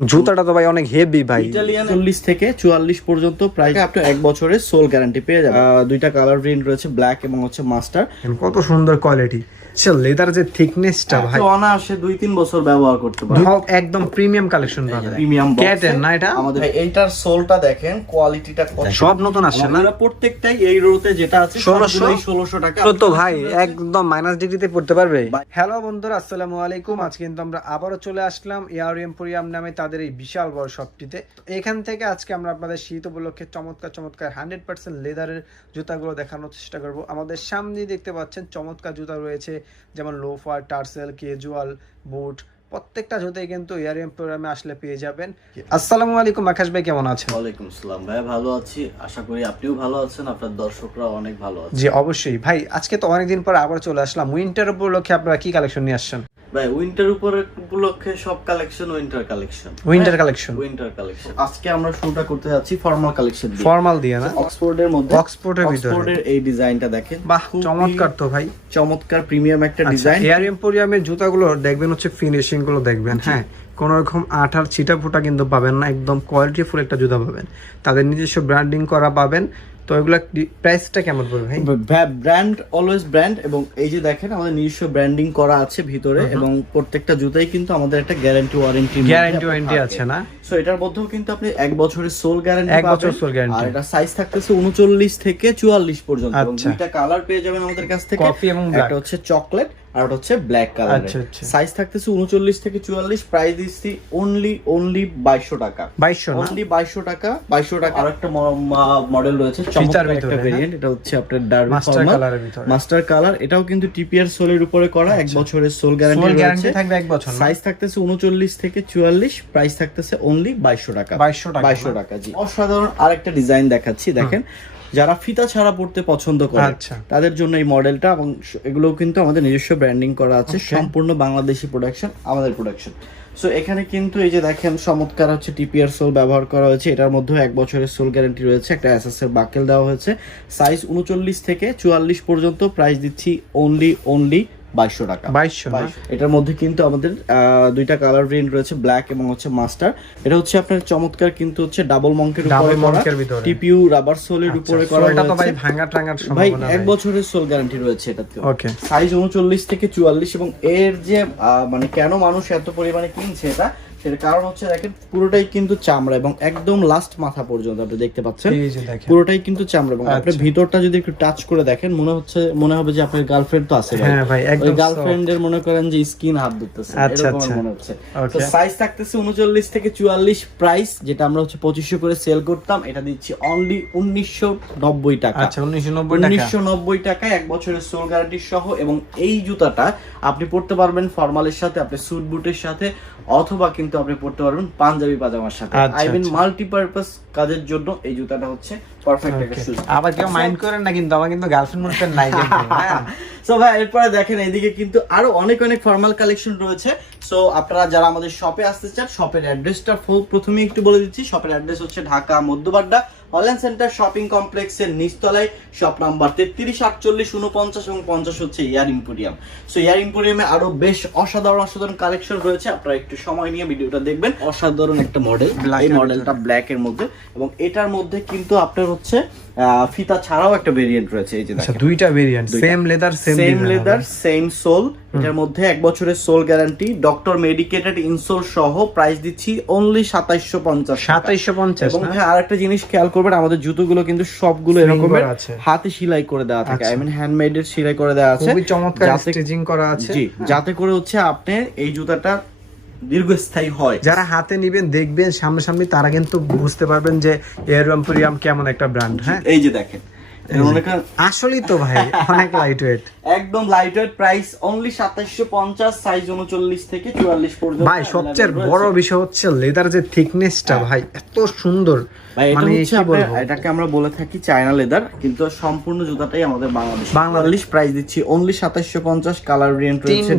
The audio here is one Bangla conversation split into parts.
জুতাটা তো ভাই অনেক হেভি ভাই। ইটালিয়ান 40 থেকে 44 পর্যন্ত প্রাইস আপনি 1 বছরের সোল গ্যারান্টি পেয়ে যাবেন। দুইটা কালার ভেরিয়েন্ট রয়েছে, ব্ল্যাক এবং হচ্ছে মাস্টার। কত সুন্দর কোয়ালিটি, লেদার যে থিকনেসটা ভাই অনায়াসে 2-3 বছর ব্যবহার করতে পারবেন। একদম প্রিমিয়াম কালেকশন পাবেন। প্রিমিয়াম ক্যাটের না এটা আমাদের এইটার সোলটা দেখেন, কোয়ালিটিটা কত সব নতুন আসছে না, আমরা প্রত্যেকটাই এই রোতে যেটা আছে 1600 টাকা। তো ভাই একদম মাইনাস ডিগ্রিতে পড়তে পারবে। হ্যালো বন্ধুরা, আসসালামু আলাইকুম। আজকে কিন্তু আমরা আবারও চলে আসলাম এয়ার এম্পোরিয়াম নামে তাদের এই বিশাল বড় শপটিতে। এখান থেকে আজকে আমরা আপনাদের শীত উপলক্ষে চমৎকার 100% লেদারের জুতাগুলো দেখানোর চেষ্টা করব। আমাদের সামনেই দেখতে পাচ্ছেন চমৎকার জুতা রয়েছে, যেমন লোফার, টার্সেল, ক্যাজুয়াল, বুট, প্রত্যেকটা জুতাই কিন্তু এয়ার এম্পোরিয়ামে আসলে পেয়ে যাবেন। আসসালামু আলাইকুম আকাশ ভাই, কেমন আছেন? ওয়ালাইকুম আসসালাম ভাই, ভালো আছি, আশা করি আপনিও ভালো আছেন, আপনার দর্শকরা অনেক ভালো আছে। জি অবশ্যই ভাই, আজকে তো অনেকদিন পর আবার চলে আসলাম। উইন্টার উপলক্ষে আপনারা কি কালেকশন নিয়ে আসছেন? ভাই উইন্টার উপলক্ষে সব কালেকশন উইন্টার কালেকশন। আজকে আমরা শুরুটা করতে যাচ্ছি ফর্মাল কালেকশন দিয়ে। ফর্মাল দিয়ে না, অক্সফোর্ডের মধ্যে, অক্সফোর্ডের ভিতরে অক্সফোর্ডের এই ডিজাইনটা দেখেন, বাহ চমৎকার তো ভাই, চমৎকার প্রিমিয়াম একটা ডিজাইন। এয়ার এম্পোরিয়ামের জুতাগুলো দেখবেন হচ্ছে ফিনিশিং গুলো দেখবেন, হ্যাঁ কোন রকম আঠার ছিটা ফোটা কিন্তু পাবেন না, একদম কোয়ালিটি ফুল একটা জুতা পাবেন, তাদের নিজস্ব ব্র্যান্ডিং করা পাবেন। তো এগুলা প্রাইসটা কেমন পড়বে ভাই? ব্র্যান্ড অলওয়েজ ব্র্যান্ড, এবং এই যে দেখেন আমাদের নিজস্ব ব্র্যান্ডিং করা আছে ভিতরে, এবং প্রত্যেকটা জুতাই কিন্তু আমাদের একটা গ্যারান্টি ওয়ারেন্টি আছে না। সো এটার মধ্যেও কিন্তু আপনি 1 বছরের সোল গ্যারান্টি 1 বছর সোল গ্যারান্টি, আর এটা সাইজ থাকতেছে 39 থেকে 44 পর্যন্ত, এবং দুইটা কালার পেয়ে যাবেন আমাদের কাছ থেকে, কফি এবং ব্ল্যাক, একটা হচ্ছে চকলেট আর এটা হচ্ছে ব্ল্যাক কালার। সাইজ থাকতেছে 39 থেকে 44, প্রাইস দিচ্ছি অনলি 2200 টাকা। 2200 টাকা। আর একটা মডেল রয়েছে চমৎকার একটা ভেরিয়েন্ট, এটা হচ্ছে আপনার ডার্বি ফর্মাল মাস্টার কালার। এটাও কিন্তু টিপিআর সোলের উপরে করা, 1 বছরের সোল গ্যারান্টি থাকবে 1 বছর। সাইজ থাকতেছে 39 থেকে 44, প্রাইস থাকতেছে অনলি 2200 টাকা। 2200 টাকা জি। অসাধারণ আরেকটা ডিজাইন দেখাচ্ছি, দেখেন যারা ফিতা ছাড়া পড়তে পছন্দ করে তাদের জন্য এই মডেলটা, এবং এগুলো কিন্তু আমাদের নিজস্ব ব্র্যান্ডিং করা আছে, সম্পূর্ণ বাংলাদেশি প্রোডাকশন, আমাদের প্রোডাকশন। সো এখানে কিন্তু এই যে দেখেন চমৎকার হচ্ছে টিপিআর সোল ব্যবহার করা হয়েছে, এটার মধ্যে 1 বছরের সোল গ্যারান্টি রয়েছে, একটা এসএস এর বাকেল দেওয়া হয়েছে। সাইজ 39 থেকে 44 পর্যন্ত, প্রাইস দিচ্ছি অনলি 2200 টাকা। 2200। এটার মধ্যে কিন্তু আমাদের দুইটা কালার ভেরিয়েন্ট রয়েছে, ব্ল্যাক এবং হচ্ছে মাস্টার। এটা হচ্ছে আপনার চমৎকার কিন্তু হচ্ছে ডাবল মঙ্কের উপরে করা, টিপিইউ রাবার সোলের উপরে করা। এটা তো ভাই ভাঙা টাঙার সম্ভাবনা ভাই 1 বছরের সোল গ্যারান্টি রয়েছে এটাতে। ওকে। সাইজ 39 থেকে 44, এবং এর যে মানে কেন মানুষ এত পরিমাণে কিনছে এটা, সেটা কারণ হচ্ছে দেখেন পুরোটাই কিন্তু চামড়া, এবং একদম লাস্ট মাথা পর্যন্ত আপনি দেখতে পাচ্ছেন পুরোটাই কিন্তু চামড়া, এবং আপনি ভিতরটা যদি একটু টাচ করে দেখেন মনে হবে যে আপনার গার্লফ্রেন্ড তো আছে, হ্যাঁ ভাই একদম ওই গার্লফ্রেন্ডের মনে করেন যে স্কিন হাত ধরতেছে, এরকম মনে হচ্ছে। তো সাইজ থাকতেছে 39 থেকে 44, প্রাইস যেটা আমরা হচ্ছে 2500 করে সেল করতাম, এটা দিচ্ছি অনলি 1990 টাকা। আচ্ছা 1990 টাকায় 1 বছরের সোল গ্যারান্টি সহ, এবং এই জুতাটা আপনি পড়তে পারবেন ফর্মালের সাথে, আপনি স্যুট বুটের সাথে, অথবা কিন্তু আপনি পড়তে পারবেন পাঞ্জাবি পাজামার সাথে। আই মিন মাল্টিপারপাস কাজের জন্য এই জুতাটা হচ্ছে পারফেক্ট একটা শুজ। আবার কেউ মাইন্ড করেন না কিন্তু, আমার কিন্তু গার্লফ্রেন্ড মোডটা নাই কিন্তু। সো ভাই এরপরে দেখেন এইদিকে কিন্তু আরো অনেক ফর্মাল কালেকশন রয়েছে। সো আপনারা যারা আমাদের শপে আসতে চান, শপের অ্যাড্রেসটা প্রথমেই একটু বলে দিচ্ছি। শপের অ্যাড্রেস হচ্ছে Dhaka Madhya Badda online centre shopping কমপ্লেক্সের নিচতলায়, শপ নাম্বার 33, 48, 49 এবং 50 হচ্ছে এয়ার এম্পোরিয়াম। সো এয়ার এম্পোরিয়ামে আরো বেশ অসাধারণ কালেকশন রয়েছে, আপনারা একটু সময় নিয়ে ভিডিওটা দেখবেন। অসাধারণ একটা মডেল, এই মডেলটা ব্ল্যাক এর মধ্যে, এবং এটার মধ্যে কিন্তু আপনার হচ্ছে ফিতা ছাড়াও একটা ভেরিয়েন্ট রয়েছে। এই যে দেখেন দুইটা variant, same leather same sole, এটার মধ্যে 1 বছরের sole guarantee, doctor medicated insole সহ, প্রাইস দিচ্ছি অনলি 2750। এবং ভাই আরেকটা জিনিস খেয়াল করবেন, আমাদের জুতোগুলো কিন্তু সবগুলো এরকম হাতে সেলাই করে দেওয়া থাকে, আই মিন হ্যান্ডমেড এর সেলাই করে দেওয়া আছে, খুবই চমৎকার স্টিচিং করা আছে, জি, যাতে করে হচ্ছে আপনি এই জুতাটা দীর্ঘস্থায়ী হয়। যারা হাতে নিবেন দেখবেন সামনাসামনি, তারা কিন্তু বুঝতে পারবেন যে এয়ার এম্পোরিয়াম কেমন একটা ব্র্যান্ড। হ্যাঁ এই যে দেখেন আসলেই তো ভাই অনেক লাইট ওয়েট, একদম light weight, price only 2750, size 39 থেকে 44 পর্যন্ত। ভাই সবচেয়ে বড় বিষয় হচ্ছে লেদার যে থিকনেসটা ভাই এত সুন্দর, মানে এটাকে আমরা বলে থাকি চায়না লেদার, কিন্তু সম্পূর্ণ জুতাটাই আমাদের বাংলাদেশ। প্রাইস দিচ্ছি অনলি 2750। কালার ভেরিয়েন্ট রয়েছে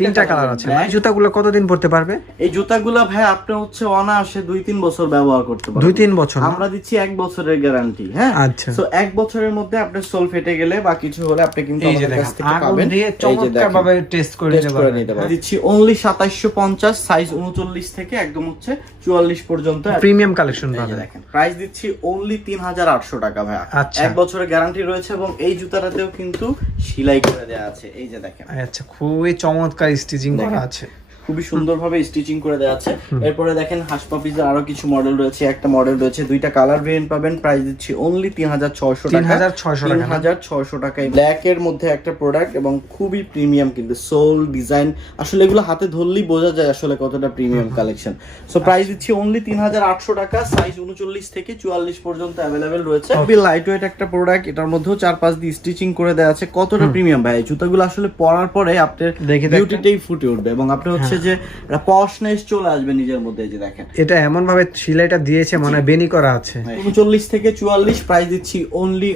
তিনটা কালার আছে। এই জুতাগুলো কতদিন পরতে পারবে? এই জুতাগুলো ভাই আপনি হচ্ছে অনায়াসে 2-3 বছর ব্যবহার করতে পারবেন। 2-3 বছর? আমরা দিচ্ছি 1 বছরের গ্যারান্টি। হ্যাঁ, আচ্ছা। সো 1 বছরের মধ্যে আপনার সোল ফেটে গেলে বা কিছু হলে আপনি কিন্তু এই যে আমাদের কাছ দেখেন থেকে আগুন পাবেন। দিয়ে এই যে চমৎকারভাবে টেস্ট করে টেস্ট নিতে করে পারবেন। নিতে পারবেন। দিচ্ছি অনলি 2750, সাইজ 39 থেকে একদম হচ্ছে 44 পর্যন্ত। প্রিমিয়াম কালেকশন এই যে পাবেন। দেখেন প্রাইস দিচ্ছি অনলি 3800 টাকা ভাইয়া। আচ্ছা। 1 বছরের গ্যারান্টি রয়েছে এবং এই জুতাটাতেও কিন্তু সেলাই করে দেওয়া আছে। এই যে দেখেন আচ্ছা, খুবই চমৎকার স্টিচিং করা আছে। খুবই সুন্দরভাবে স্টিচিং করে দেওয়া আছে। এরপরে দেখেন হাসপা পিজার আরো কিছু মডেল রয়েছে, একটা মডেল রয়েছে, দুইটা কালার ভেরিয়েন্ট পাবেন। প্রাইস দিচ্ছি অনলি 3600 টাকা। 3600 টাকা। 3600 টাকায় ব্ল্যাক এর মধ্যে একটা প্রোডাক্ট এবং খুবই প্রিমিয়াম কিন্তু সোল ডিজাইন, আসলে এগুলো হাতে ধরলেই বোঝা যায় আসলে কতটা প্রিমিয়াম কালেকশন। সো প্রাইস দিচ্ছি অনলি 3800 টাকা, সাইজ 39 থেকে 44 পর্যন্ত अवेलेबल রয়েছে। খুবই লাইট ওয়েট একটা প্রোডাক্ট, এটার মধ্যেও 4-5 দিয়ে স্টিচিং করে দেওয়া আছে। কতটা প্রিমিয়াম ভাই, এই জুতাগুলো আসলে পরার পরে আপনার দেখে বিউটিটাই ফুটে উঠবে এবং আপনি হচ্ছে যে পশনেস চলে আসবে নিজের মধ্যে। এই যে দেখেন এটা এমন ভাবে সেলাইটা দিয়েছে মনে হয় বেনি করা আছে। 39 থেকে 44, প্রাইস দিচ্ছি অনলি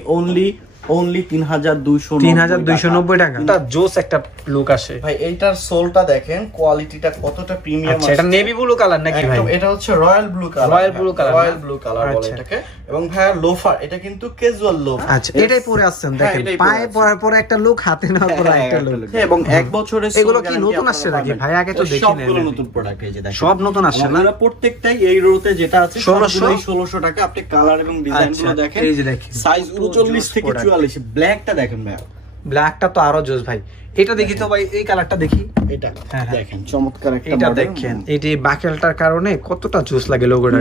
3290 টাকা। এটা জোস একটা লুক আসে ভাই। এইটার সোলটা দেখেন, কোয়ালিটিটা কতটা প্রিমিয়াম। আচ্ছা, এটা নেভি ব্লু কালার নাকি ভাই? একদম, এটা হচ্ছে royal blue colour. Royal blue colour, royal blue colour বলে আচ্ছা। এটাকে। এবং ভাই লোফার, এটা কিন্তু ক্যাজুয়াল লোফার। আচ্ছা, এটাই পরে আসছেন হ্যাঁ, দেখেন, এটাই পরে পায়ে আছেন। পরার পরে একটা লুক, হাতে নেওয়ার পরে একটা লুক। এবং 1 বছরের এগুলো কি নতুন আসছে নাকি ভাই? আগে তো দেখিনি। সবগুলো নতুন প্রোডাক্ট। এই যে দেখেন সব নতুন আসছে না? আমরা প্রত্যেকটাই এই রোতে যেটা আছে 1600 1600 টাকা। আপনি কালার এবং ডিজাইন আচ্ছা, গুলো দেখেন। এই যে দেখেন সাইজ 39 থেকে product। 44। ব্ল্যাকটা দেখেন ভাই, ব্ল্যাকটা তো আরো জোস ভাই। এটা দেখি তো ভাই, এই কালারটা দেখি। এটা হ্যাঁ, হ্যাঁ। দেখেন চমৎকার একটা এটা মডেল। দেখেন, এই বাকেলটার কারণে কতটা জোস লাগে লোগোটা।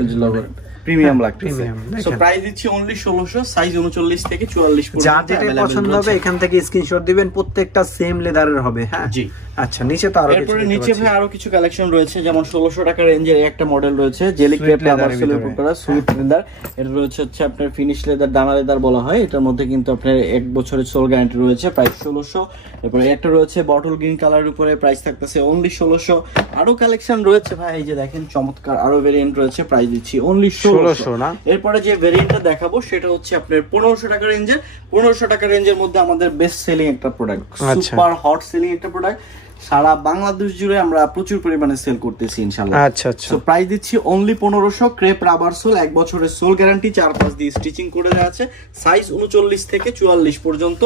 প্রিমিয়াম লাগছে। প্রিমিয়াম সো প্রাইস দিচ্ছি অনলি 1600, সাইজ 39 থেকে 44 পর্যন্ত। যার যেটা পছন্দ হবে এখান থেকে স্ক্রিনশট দিবেন, প্রত্যেকটা সেম লেদারের হবে। হ্যাঁ জি। আচ্ছা, নিচে তো আরো কিছু এরপরে দেখতে নিচে পাচ্ছি। ভাই আরো কিছু কালেকশন রয়েছে, যেমন 1600 টাকা রেঞ্জের একটা মডেল রয়েছে জেলি ক্রেপ leather রাবার এর সোলের ভিতরে। উপর করা সুইট লেদার। এটা রয়েছে হচ্ছে আপনার ফিনিশ লেদার, ডানা লেদার বলা হয়। এটার মধ্যে কিন্তু আপনার 1 বছরের সোল গ্যারান্টি রয়েছে, প্রাইস 1600। এরপরে একটা রয়েছে বটল গ্রিন কালারের উপরে, প্রাইস থাকতেছে অনলি 1600। আরো কালেকশন রয়েছে ভাই, এই যে দেখেন চমৎকার আরো ভেরিয়েন্ট রয়েছে, প্রাইস দিচ্ছি অনলি 1600 না? এরপরে যে ভেরিয়েন্টটা দেখাবো সেটা হচ্ছে আপনার 1500 টাকা রেঞ্জের। 1500 টাকা রেঞ্জের মধ্যে আমাদের বেস্ট সেলিং একটা প্রোডাক্ট, আচ্ছা। সুপার হট সেলিং একটা প্রোডাক্ট। সারা বাংলাদেশ জুড়ে আমরা প্রচুর পরিমাণে সেল করতেছি ইনশাআল্লাহ। আচ্ছা আচ্ছা। সো প্রাইস দিচ্ছি অনলি 1500। ক্রেপ রাবার সোল, 1 বছরের সোল গ্যারান্টি, 4-5 দিয়ে স্টিচিং করে দেওয়া আছে। সাইজ 39 থেকে 44 পর্যন্ত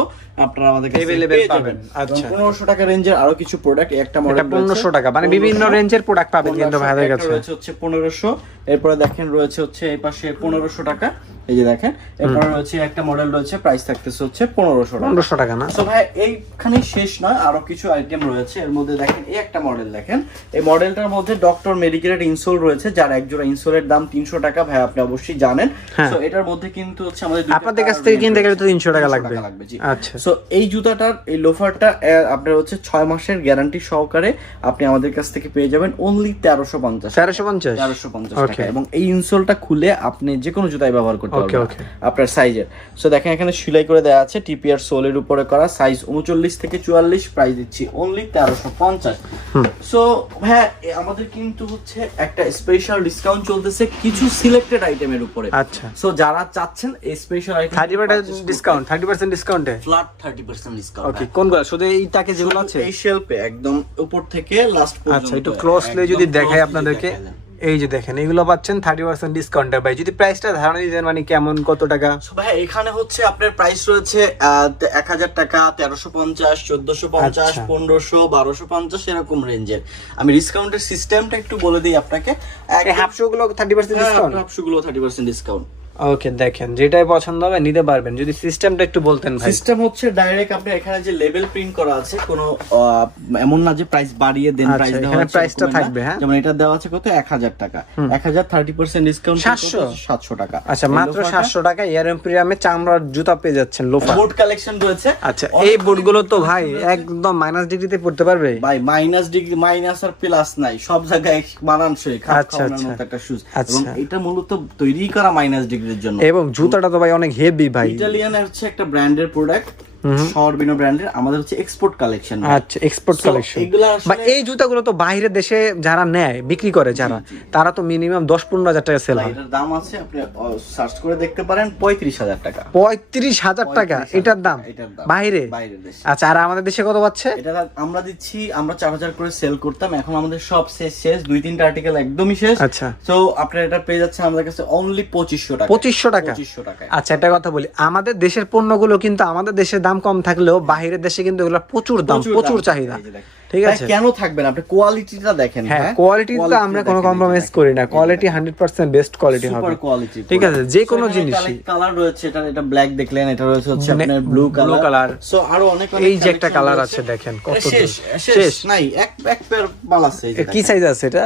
আপনারা আমাদের কাছে Available পেয়ে পাবেন। যাবেন। আচ্ছা। 1500 টাকা রেঞ্জের আরো কিছু প্রোডাক্ট, একটা মডেল এটা 1500 টাকা, মানে বিভিন্ন রেঞ্জের প্রোডাক্ট পাবেন কিন্তু ভাইদের কাছে। রয়েছে হচ্ছে 1500। এরপরে দেখেন রয়েছে হচ্ছে এই পাশে 1500 টাকা। এই যে দেখেন, এরপরে রয়েছে একটা মডেল রয়েছে, প্রাইস থাকতেছে হচ্ছে 1500 টাকা। 1500 টাকা না? সো ভাই এইখানে শেষ নয়, আরো কিছু আইটেম রয়েছে। এর মধ্যে দেখেন এই একটা মডেল দেখেন, এই মডেলটার মধ্যে ডক্টর মেডিকেলের ইনসোল রয়েছে, যার এক জোড়া ইনসোলের দাম 300 টাকা। ভাই আপনি অবশ্যই জানেন। হ্যাঁ। সো এটার মধ্যে কিন্তু হচ্ছে আমাদের আপনাদের কাছ থেকে কিনতে গেলে তো 300 টাকা লাগবে। জি। আচ্ছা। সো এই জুতাটার এই লোফারটা আপনার হচ্ছে 6 মাসের গ্যারান্টি সহকারে আপনি আমাদের কাছ থেকে পেয়ে যাবেন অনলি 1350 1350 টাকা। ওকে। এবং এই ইনসোলটা খুলে আপনি যে কোনো জুতায় ব্যবহার করতে ওকে, পারবেন ওকে। আপনার সাইজের। সো দেখেন এখানে সেলাই করে দেওয়া আছে, টিপিআর সোলের উপরে করা, সাইজ 39 থেকে 44, প্রাইস দিচ্ছি অনলি 1350। সো হ্যাঁ, আমাদের কিন্তু হচ্ছে একটা স্পেশাল ডিসকাউন্ট চলতেছে কিছু সিলেক্টেড আইটেমের উপরে। আচ্ছা। সো যারা চাচ্ছেন এই স্পেশাল আইটেম 30% ডিসকাউন্ট, 30% ডিসকাউন্টে। Flat 30% discount. ওকে, কোনগুলো? শুধু এইটাকে যেগুলো আছে? এই শেলফে একদম উপর থেকে লাস্ট পর্যন্ত। আচ্ছা, একটু ক্লোজলি যদি দেখাই আপনাদেরকে, এই যে দেখেন এগুলো পাচ্ছেন 30% ডিসকাউন্টে। ভাই যদি প্রাইসটা ধারণা দিতেন, মানে কেমন, কত টাকা? So ভাই এখানে হচ্ছে আপনার প্রাইস রয়েছে 1000 টাকা, 1350, 1450, আচ্ছা। 1500, 1250 এরকম রেঞ্জের। আমি ডিসকাউন্টের সিস্টেমটা একটু বলে দিই আপনাকে। এই হাফ শো গুলো 30% ডিসকাউন্ট? হাফশুগুলো 30% ডিসকাউন্ট। ওকে, দেখেন যেটাই পছন্দ হবে নিতে পারবেন। যদি সিস্টেমটা একটু বলতেন ভাই। সিস্টেম হচ্ছে ডাইরেক্ট আপনি এখানে যে লেভেল প্রিন্ট করা আছে, কোনো এমন না যে প্রাইস বাড়িয়ে দেন, আচ্ছা, প্রাইস দেওয়া এখানে আছে প্রাইসটা এরকম না। থাকবে, হ্যাঁ। যেমন এটা দেওয়া আছে কত, 1000 টাকা, 1000 30% ডিসকাউন্ট 700 টাকা। আচ্ছা, মাত্র 700 টাকা এয়ার এম্পোরিয়ামে চামড়ার জুতা পেয়ে যাচ্ছেন, লোফার। বুট কালেকশন রয়েছে। আচ্ছা, এই বুটগুলো তো ভাই একদম মাইনাস ডিগ্রিতে পড়তে পারবে ভাই মাইনাস ডিগ্রি, মাইনাস আর প্লাস নাই, সব জায়গায় মানানসই, খাপ আচ্ছা, খাওয়ানোর আচ্ছা। মতো একটা শুজ। আচ্ছা। এবং এটা মূলত তৈরি করা মাইনাস ডিগ্রির জন্য। এবং জুতাটা তো ভাই অনেক হেভি ভাই। ইটালিয়ান হচ্ছে একটা ব্র্যান্ডের প্রোডাক্ট, সরবিনো ব্র্যান্ডের, আমাদের হচ্ছে এক্সপোর্ট কালেকশন। আচ্ছা, এক্সপোর্ট কালেকশন। এগুলা বা এই জুতাগুলো তো বাইরের দেশে যারা নেয়, বিক্রি করে যারা, তারা তো মিনিমাম 10-15 হাজার টাকা সেল হয়। এটার দাম আছে, আপনি সার্চ করে দেখতে পারেন, 35,000 টাকা। 35,000 টাকা এটার দাম বাইরে? বাইরের দেশে। আচ্ছা, আর আমাদের দেশে কত পাচ্ছে? এটা আমরা দিচ্ছি, আমরা 4,000 করে সেল করতাম, এখন আমাদের সব শেষ 2-3টা আর্টিকেল একদমই শেষ। আচ্ছা, তো আপনারা এটা পেয়ে যাচ্ছেন আমাদের কাছে অনলি 2500 টাকা। 2500 টাকা। আচ্ছা, একটা কথা বলি, আমাদের দেশের পণ্যগুলো কিন্তু আমাদের দেশের দাম কম থাকলেও বাইরের দেশে কিন্তু এগুলো প্রচুর দাম, প্রচুর চাহিদা। ঠিক আছে, কেন থাকবে না? আপনি কোয়ালিটিটা দেখেন। হ্যাঁ, কোয়ালিটিতে আমরা কোনো কম্প্রোমাইজ করি না, কোয়ালিটি 100% বেস্ট কোয়ালিটি হবে। সুপার কোয়ালিটি, ঠিক আছে, যে কোনো জিনিস। কালার রয়েছে, এটা ব্ল্যাক দেখলেন, এটা রয়েছে হচ্ছে আপনার ব্লু কালার। সো আরো অনেক এই যে একটা কালার আছে দেখেন, কত শেষ নাই, এক পেয়ার মাল আছে। কি সাইজ আছে এটা?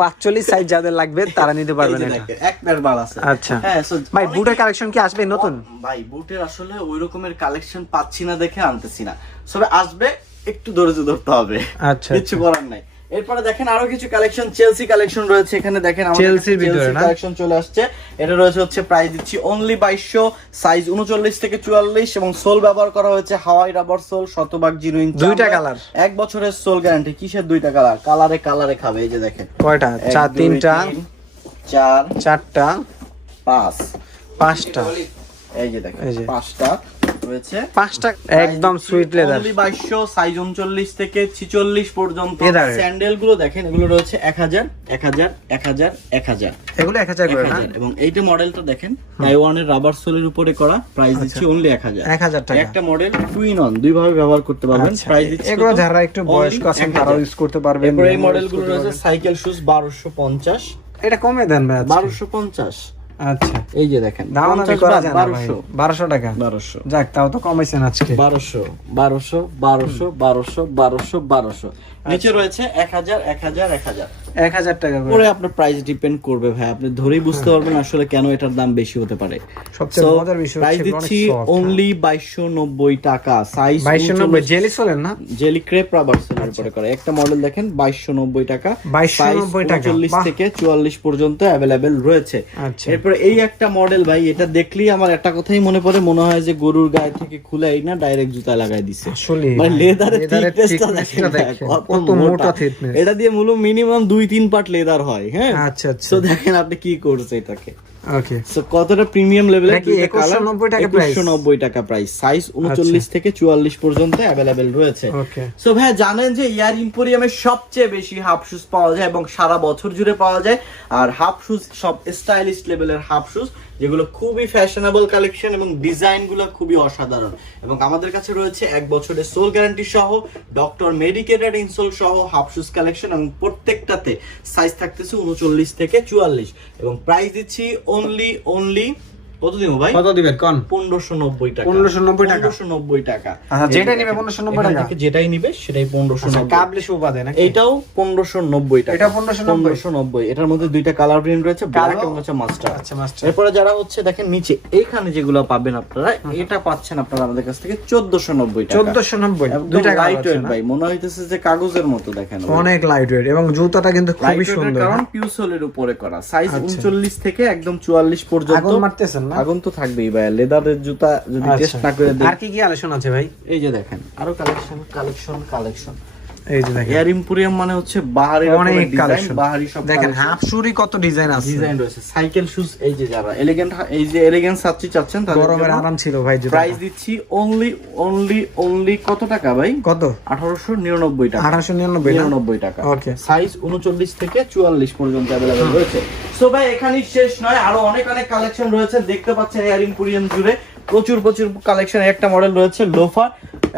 45 সাইজ যাদের লাগবে তারা নিতে পারবেন, এটা এক পেয়ার মাল আছে। আচ্ছা, হ্যাঁ। ভাই, বুটের কালেকশন কি আসবে নতুন? ভাই, বুটের আসলে ওই রকমের কালেকশন পাচ্ছি না দেখে আনতেছি না, সবে আসবে, একটু ধৈর্য ধরতে হবে। আচ্ছা, কিছু করার নাই। এরপরে দেখেন আরো কিছু কালেকশন, চেলসি কালেকশন রয়েছে এখানে, দেখেন আমাদের চেলসির ভিতরে না কালেকশন চলে আসছে। এটা রয়েছে হচ্ছে প্রাইস দিচ্ছি অনলি 2200, সাইজ 39 থেকে 44, এবং সোল ব্যবহার করা হয়েছে হাওয়াই রাবার সোল, শতভাগ জিনুইন, দুইটা কালার, 1 বছরের সোল গ্যারান্টি। কিসের দুইটা কালার? কালারে খাবে। এই যে দেখেন কয়টা? 3টা, 4টা, 5টা। এই যে দেখেন 5টা রয়েছে, 5টা একদম সুইট লেদার। 2200, সাইজ 39 থেকে 46 পর্যন্ত। স্যান্ডেল গুলো দেখেন, এগুলো রয়েছে 1000, 1000, 1000, 1000, এগুলো 1000 করে না? এবং এইটা মডেলটা দেখেন, তাইওয়ানের রাবার সোলের উপরে করা, প্রাইস দিচ্ছি অনলি 1000 টাকা। একটা মডেল টুইন অন, দুই ভাবে ব্যবহার করতে পারবেন, প্রাইস দিচ্ছি। এগুলো যারা একটু বয়স্ক আছেন তারা ইউজ করতে পারবেন। এরপর এই মডেলগুলো রয়েছে সাইকেল শুজ 1250, এটা কমে দেন ভাই, 1250। আচ্ছা, এই যে দেখেন, দাম আমি করা যায় না ভাই, 1200 টাকা। 1200, যাক, তাও তো কমাইছেন আজকে। 1200 নিচে রয়েছে 1000, 1000, 1000, 1000 টাকা করে। পরে আপনার প্রাইস ডিপেন্ড করবে ভাই, আপনি ধরেই বুঝতে পারবেন আসলে কেন এটার দাম বেশি হতে পারে। সবচেয়ে মজার বিষয় প্রাইস দিচ্ছি অনলি 2290 টাকা, সাইজ 2290। জেলি সোলের না? জেলি ক্রেপ রাবার সোলের উপরে করা একটা মডেল দেখেন, 2290 টাকা, 2290 টাকা, 40 থেকে 44 পর্যন্ত अवेलेबल রয়েছে। আচ্ছা, এরপর এই একটা মডেল ভাই, এটা দেখলেই আমার একটা কথাই মনে পড়ে, মনে হয় যে গরুর গায়ে থেকে খুলাই না ডাইরেক্ট জুতা লাগাই দিছে। আসলে মানে লেদারের থিকনেসটা দেখেন, কত মোটা থিকনেস। এটা দিয়ে মূলত মিনিমাম 2-3 পার্ট লেদার হয়। হ্যাঁ, আচ্ছা আচ্ছা। সো দেখেন আপনি কি করছে এটাকে। ওকে, সো কতটা প্রিমিয়াম লেভেলের, 2190 টাকা প্রাইস, 2190 টাকা প্রাইস, সাইজ 39 থেকে 44 পর্যন্ত अवेलेबल রয়েছে। ওকে, সো ভাই জানেন যে ইয়ার ইম্পোরিয়ামে সবচেয়ে বেশি হাফ শুজ পাওয়া যায় এবং সারা বছর জুড়ে পাওয়া যায়। আর হাফ শুজ সব স্টাইলিশ লেভেলের হাফ শুজ, যেগুলো খুবই ফ্যাশনেবল কালেকশন এবং ডিজাইনগুলো খুবই অসাধারণ। এবং আমাদের কাছে রয়েছে 1 বছরের সোল গ্যারান্টি সহ, ডক্টর মেডিকেটেড ইনসোল সহ হাফ শুজ কালেকশন, এবং প্রত্যেকটাতে সাইজ থাকতেছে 39 থেকে 44, এবং প্রাইস দিচ্ছি অনলি কত দিব ভাই? কত দিবেন কোন? 1590 টাকা। 1590 টাকা, 1590 টাকা। আচ্ছা, যেটাই নিবে 1590 টাকা, যেটাই নিবে সেটাই 1590। কাবলি সুবা দেন নাকি? এটাও 1590 টাকা। এটা 1590। এটার মধ্যে দুইটা কালার প্রিন্ট রয়েছে, ব্ল্যাক এবং হচ্ছে মাস্টার। আচ্ছা, মাস্টার। এরপরে যারা হচ্ছে দেখেন নিচে এইখানে যেগুলো পাবেন আপনারা, এটা পাচ্ছেন আপনারা আমাদের কাছ থেকে 1490 টাকা। 1490, দুইটা লাইট ওয়েট ভাই, মনে হইতেছে যে কাগজের মতো, দেখেন অনেক লাইট ওয়েট, এবং জুতাটা কিন্তু খুবই সুন্দর, কারণ পিউসোলের উপরে করা, সাইজ 39 থেকে একদম 44 পর্যন্ত। আগুন মারতেছেন না? আগুন তো থাকবেই ভাই, লেদারের জুতা যদি টেস্ট না করে দেন। আর কি কি কালেকশন আছে ভাই? এই যে দেখেন আরো কালেকশন। এই যে দেখেন, এয়ার ইম্পোরিয়াম মানে হচ্ছে বাহারি অনেক কালেকশন, বাহারি সব দেখেন হাফ শুরি কত ডিজাইন আছে, ডিজাইন রয়েছে। সাইকেল শুজ, এই যে যারা এলিগেন্ট সাচ্চি চাচ্ছেন তাদের গরমের আরাম ছিল ভাই। প্রাইস দিচ্ছি অনলি কত টাকা ভাই? কত? 1899 টাকা। 1899 টাকা। ওকে, সাইজ 39 থেকে 44 পর্যন্ত अवेलेबल রয়েছে। সো ভাই এখানেই শেষ নয়, আরো অনেক কালেকশন রয়েছে, দেখতে পাচ্ছেন এয়ার ইম্পোরিয়াম জুড়ে প্রচুর কালেকশন। একটা মডেল রয়েছে লোফার,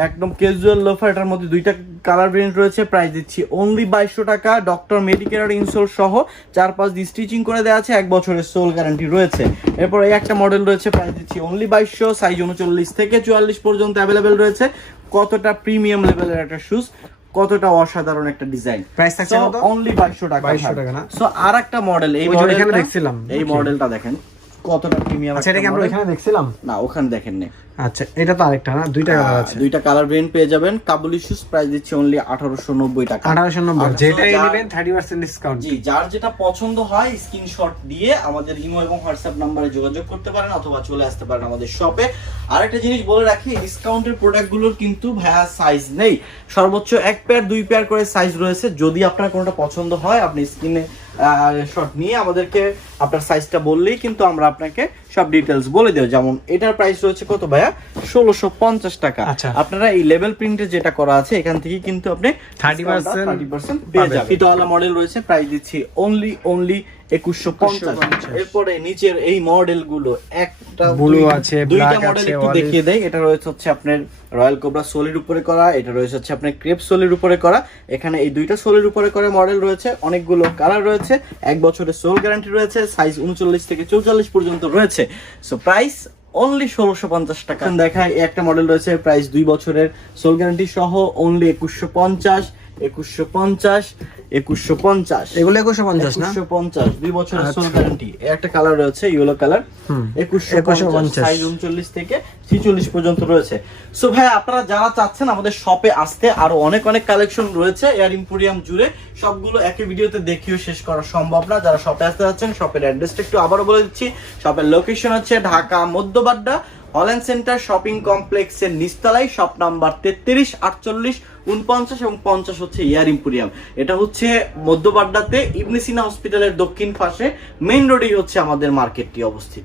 একদম ক্যাজুয়াল লোফার, এটার মধ্যে দুইটা কালার ভেরিয়েন্ট রয়েছে, প্রাইস দিচ্ছি অনলি 2200 টাকা, ডক্টর মেডিকেয়ার ইনসোল সহ 4-5 দিন স্টিচিং করে দেওয়া আছে, 1 বছরের সোল গ্যারান্টি রয়েছে। এরপর এই একটা মডেল রয়েছে, প্রাইস দিচ্ছি অনলি 2200, সাইজ 39 থেকে 44 পর্যন্ত अवेलेबल রয়েছে। কতটা প্রিমিয়াম লেভেলের একটা শুজ, কতটা অসাধারণ একটা ডিজাইন, প্রাইস থাকছে কত? অনলি 2200 টাকা। 2200 টাকা না? সো আরেকটা মডেল, এই মডেলটা দেখছিলাম, এই মডেলটা দেখেন কতটা প্রিমিয়াম। আচ্ছা এটা কি আমরা এখানে দেখছিলাম? না, ওখানে দেখেন না। আচ্ছা এটা তো আরেকটা না, দুইটা কালার আছে। দুইটা কালার ভেরিয়েন্ট পেয়ে যাবেন। কাবুলি শুজ প্রাইস দিচ্ছি অনলি 1890 টাকা। 1890, যেটাই নেবেন 30% ডিসকাউন্ট। জি, যার যেটা পছন্দ হয় স্ক্রিনশট দিয়ে আমাদের ইমো এবং হোয়াটসঅ্যাপ নম্বরে যোগাযোগ করতে পারেন অথবা চলে আসতে পারেন আমাদের শপে। আরেকটা জিনিস বলে রাখি, ডিসকাউন্টের প্রোডাক্টগুলোর কিন্তু ভাইয়া সাইজ নেই, সর্বোচ্চ 1 পেয়ার 2 পেয়ার করে সাইজ রয়েছে। যদি আপনার কোনোটা পছন্দ হয় আপনি স্ক্রিনে শট নিয়ে আমাদেরকে আপনার সাইজটা বললেই কিন্তু আমরা আপনাকে সব ডিটেলস বলে দেব। যেমন এটার প্রাইস রয়েছে কত ভাইয়া? 1650 টাকা। আচ্ছা। আপনারা এই লেভেল প্রিন্টে যেটা করা আছে এখান থেকে কিন্তু আপনি 30% পেয়ে যাবেন। ফিতওয়ালা মডেল রয়েছে, প্রাইস দিচ্ছি অনলি 2150। এরপরে নিচের এই মডেল গুলো একটা ব্লু আছে, দুইটা ব্ল্যাক মডেল আছে, একটু olive। দেখিয়ে দেই। এটা রয়েছে হচ্ছে আপনার রয়্যাল কোবরা সোলের উপরে করা, এটা রয়েছে হচ্ছে আপনার ক্রেপ সোলের উপরে করা। এখানে এই দুইটা সোলের উপরে করা মডেল রয়েছে, অনেকগুলো কালার রয়েছে, 1 বছরের সোল গ্যারান্টি রয়েছে, সাইজ 39 থেকে 44 পর্যন্ত রয়েছে। সো প্রাইস অনলি 1650 টাকা। দেখায় একটা মডেল রয়েছে, প্রাইস 2 বছরের সোল গ্যারান্টি সহ অনলি 2150, 2150, 2150। এগুলো 2150 না? 2150 2 বছরের সোল আচ্ছা। গ্যারান্টি। একটা কালার রয়েছে ইয়েলো কালার, 2150 সাইজ 39 থেকে 46 পর্যন্ত রয়েছে। সো ভাই আপনারা যারা চাচ্ছেন আমাদের শপে আসতে, আরো অনেক অনেক কালেকশন রয়েছে এয়ার এম্পোরিয়াম জুড়ে, সবগুলো একই ভিডিওতে দেখিও শেষ করা সম্ভব না। যারা শপে আসতে যাচ্ছেন শপের অ্যাড্রেসটা একটু আবারও বলে দিচ্ছি। শপের লোকেশন হচ্ছে Dhaka Madhyabadda Holland centre shopping কমপ্লেক্সের নিচতলায়, শপ নাম্বার 33, 48, 49 এবং 50 হচ্ছে এয়ার এম্পোরিয়াম। এটা হচ্ছে মধ্যবাড্ডাতে ইবনে সিনা হসপিটালের দক্ষিণ পাশে মেইন রোডেই হচ্ছে আমাদের মার্কেটটি অবস্থিত।